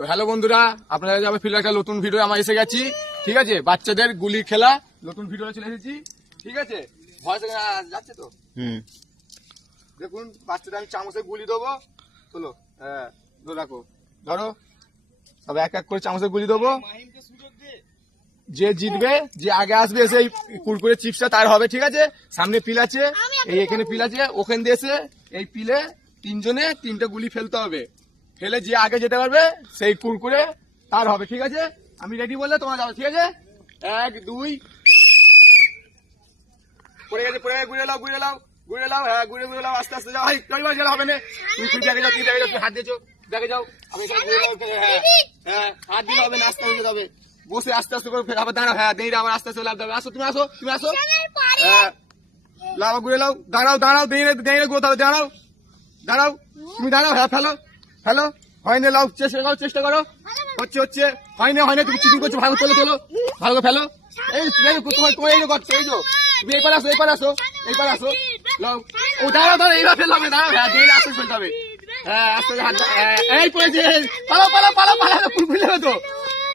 তো হ্যালো বন্ধুরা, আপনারা যাবে ফিরে একটা নতুন ভিডিও আমার এসে গেছি। ঠিক আছে, বাচ্চাদের গুলি খেলা নতুন ভিডিও চলে এসেছি। ঠিক আছে, ভয়েস যাচ্ছে তো? দেখুন, বাচ্চাদের আমি চামচে গুলি দেবো। চলো, হ্যাঁ রাখো, ধরো তবে এক এক করে চামচে গুলি দেবো। যে জিতবে, যে আগে আসবে সেই কুরকুরে চিপসটা তার হবে। ঠিক আছে, সামনে পিল আছে, এই এখানে পিল আছে, ওখানে দিয়ে এসে এই পিলে তিনজনে তিনটে গুলি ফেলতে হবে। ফেলে যে আগে যেতে পারবে সেই কুরকুরে তার হবে। ঠিক আছে, আমি রেডি বললে তোমরা যাবে। ঠিক আছে, 1 2 পড়ে গেছে, পড়ে গেছে, ঘুরে নাও, ঘুরে নাও, ঘুরে নাও, হ্যাঁ ঘুরে ঘুরে নাও, আস্তে আস্তে যাও। হবে না, তুমি দেখে যাও, তুমি দেখে যাও, তুমি হাত দিয়েছো, দেখে যাও। আমি এখানে ঘুরে নাও, হ্যাঁ হ্যাঁ, হাত দিলে হবে না, আস্তে আস্তে যাবে। বসে আস্তে আস্তে করে আবার দাঁড়াও, হ্যাঁ দেরি আবার আস্তে আস্তে লাভ দেবে। আসো তুমি, আসো তুমি, আসো, হ্যাঁ লাভ, ঘুরে নাও, দাঁড়াও দাঁড়াও, দেরি ঘুরতে হবে, দাঁড়াও দাঁড়াও, তুমি দাঁড়াও, হ্যাঁ ফেলো ফেলো, হয়নি, লাও, চেষ্টা করো, হচ্ছে হচ্ছে, হয়নি হয়নি, তুমি চিটিং করছো, ভালো তোলো তোলো, ভালো করে ফেলো। এই তোমার তোমার এই করছো, এই যে তুমি এইবার আসো, এইবার আসো, এইবার আসো, লাও, ও দাঁড়াও দাঁড়াও, এইবার ফেলতে হবে, দাঁড়াও, হ্যাঁ দেরি আস্তে ফেলতে হবে, হ্যাঁ আস্তে হাত, এই পড়েছে, পালা পালা পালা পালা, ফুল খুলে তো